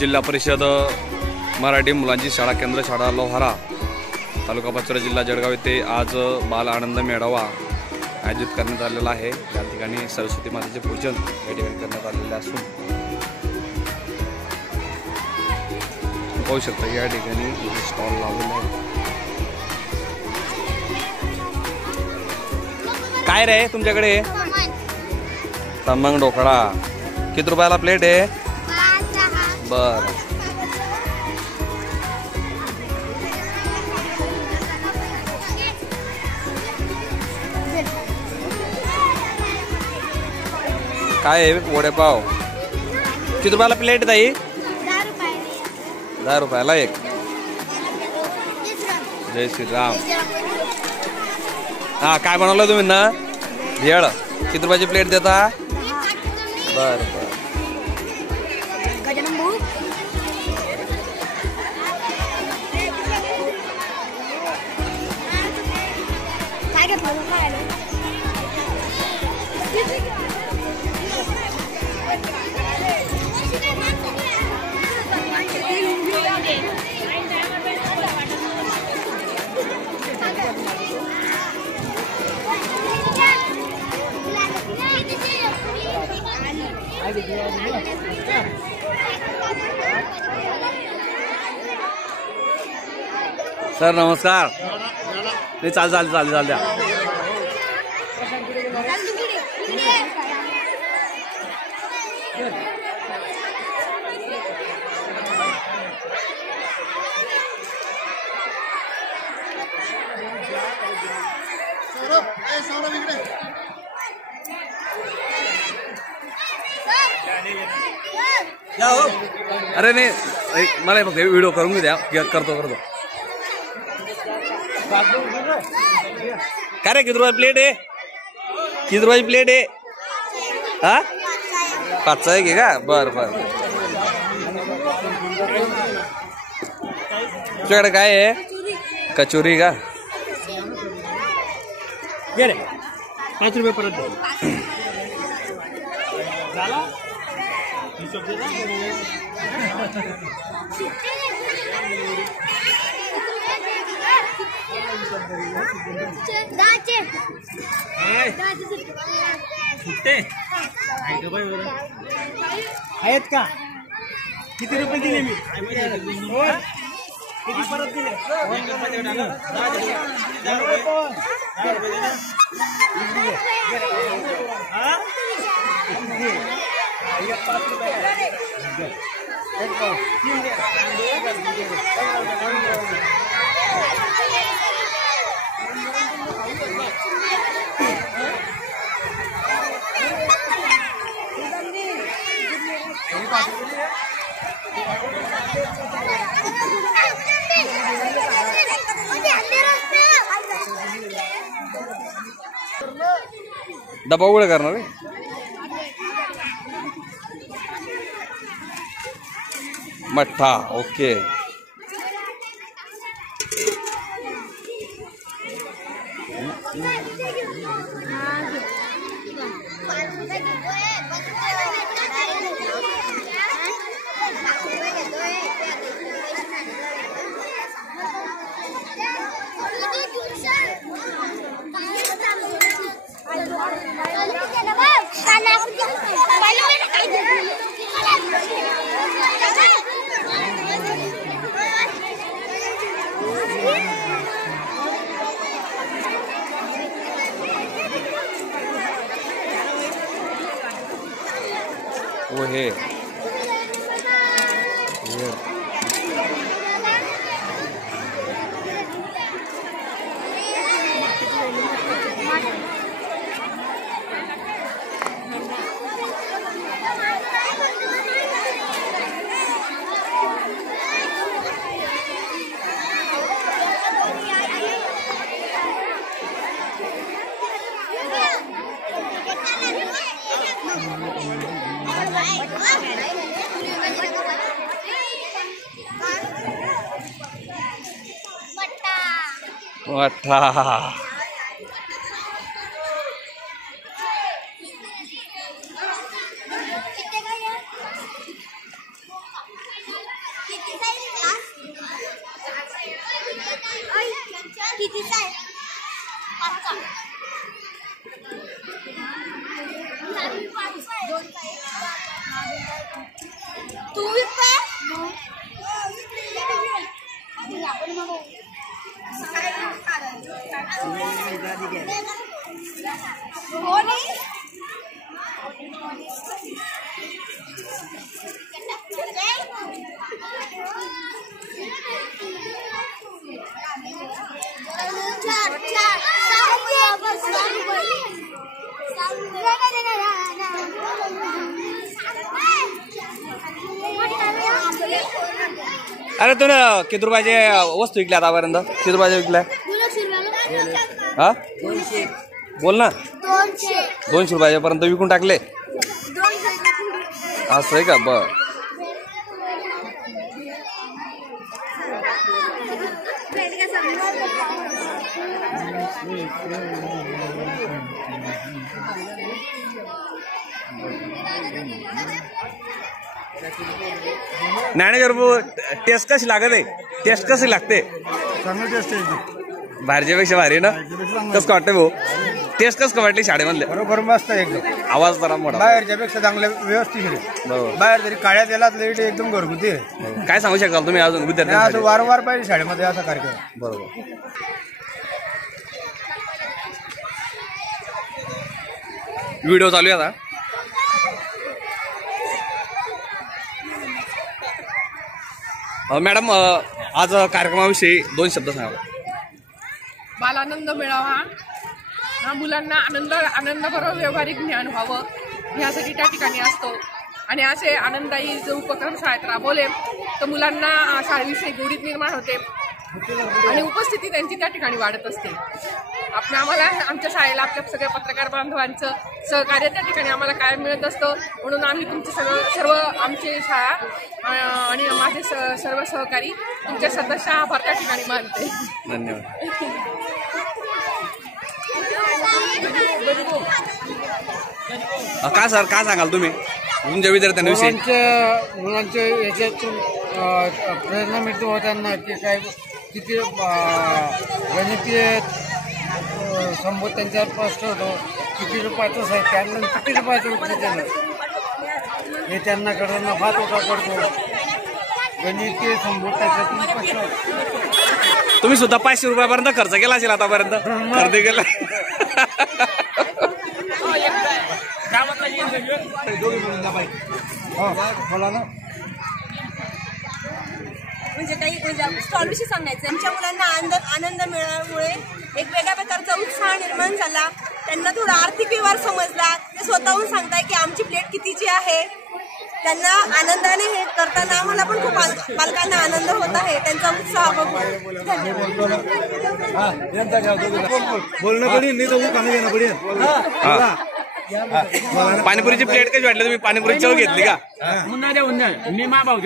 जिल्हा परिषद मराठी मुलांची शाळा केंद्र शाळा लोहारा तालुका पाचोरा जिल्हा जळगाव येथे आज बाल आनंद मेळावा आयोजित करण्यात आलेला आहे। या ठिकाणी सरस्वती मातेचे पूजन या ठिकाणी करण्यात आलेले असून पाहू शकता या ठिकाणी स्टॉल लावलेला आहे। काय रे तुमच्याकडे? खमंग ढोकळा किती रुपयाला प्लेट आहे? बर काय आहे? वडेपाव किती रुपयाला प्लेट आहे ताई? 10 रुपयाला एक। जय श्रीराम। हा काय बनवलं तुम्ही ना? भेळ किती रुपयाची प्लेट देता? बर बर सर नमस्कार। नाही चाल चाल चाल चाल द्या। अरे नाही मला फक्त व्हिडिओ करून द्या। करतो काय रे किती रुपये प्लेट आहे? किती रुपयाची प्लेट आहे? हा 5 आहे का? बर बर तुझ्याकडे काय आहे? कचोरी का? 5 रुपये परत आहेत का? किती रुपये दिले मी? किती परत दिले? डबा उघड करणार आहे। मठ्ठा ओके। वो है मठ्ठा। अरे तू ना किती रुपयाचे वस्तू विकल्या आतापर्यंत? किती रुपयाचे विकल्या? हा बोल ना. 200 रुपयापर्यंत विकून टाकले. असं आहे का? बर. ज्ञानेश्वर भाऊ टेस्ट कशी लागत आहे? टेस्ट कशी लागते? चांगलं टेस्ट आहे. बाहेरच्या पेक्षा भारी ना? कसं वाटतं भाऊ? टेस्ट कसं वाटली शाळेमधले? बरोबर मस्त आहे एकदम. आवाज जरा मोठा. बाहेरच्या पेक्षा चांगलं व्यवस्थित आहे. बरोबर. बाहेर जरी काळ्या तेलात लेट एकदम घरगुती आहे. काय सांगू शकाल तुम्ही अजून असं विद्यार्थ्यांसाठी? वारंवार पाहिजे शाळेमध्ये असा कार्यक्रम. बरोबर. व्हिडिओ चालू आहे आता. मॅडम आज कार्यक्रमाविषयी 2 शब्द सांगा. बालानंद मेळावा हा मुलांना आनंदबरोबर व्यावहारिक ज्ञान व्हावं यासाठी त्या ठिकाणी असतो. आणि असे आनंददायी जो उपक्रम शाळेत राबवले तर मुलांना शाळेविषयी गोडीत निर्माण होते आणि उपस्थिती त्यांची त्या ठिकाणी वाढत असते. आम्हाला आमच्या शाळेला आपल्या सगळ्या पत्रकार बांधवांचं सहकार्य त्या ठिकाणी आम्हाला कायम मिळत असतं. म्हणून आम्ही तुमचे सर्व आमची शाळा आणि माझे सर्व सहकारी तुमचे सदस्य आभार त्या ठिकाणी मानते. धन्यवाद. काय सर काय सांगाल तुम्ही तुमच्या विद्यार्थ्यांविषयी? मुलांच्या याच्यातून प्रेरणा मिळते व त्यांना की काय किती गणितीय संबोध त्यांच्यावर स्पष्ट होतो. किती रुपयाचं साहित्य किती रुपयाचं विकतं हे त्यांना कळतं. नफा तोटा करतो. गणितीय संबोध त्याच्यातून स्पष्ट होतो. तुम्ही सुद्धा 500 रुपयापर्यंत खर्च केला असेल आतापर्यंत? खरेदी केला. बोला ना. म्हणजे काही स्टॉलविषयी सांगायचं. आमच्या मुलांना आनंद मिळाल्यामुळे एक वेगळ्या प्रकारचा उत्साह निर्माण झाला. त्यांना थोडा आर्थिक व्यवहार समजला. ते स्वतःहून सांगताय की आमची प्लेट कितीची आहे. त्यांना आनंदाने हे करताना आम्हाला पण खूप पालकांना आनंद होत आहे. त्यांचा उत्साह बघून. पाणीपुरीची प्लेट कशी वाटली? तुम्ही पाणीपुरी चव घेतली का? मी मा भाऊ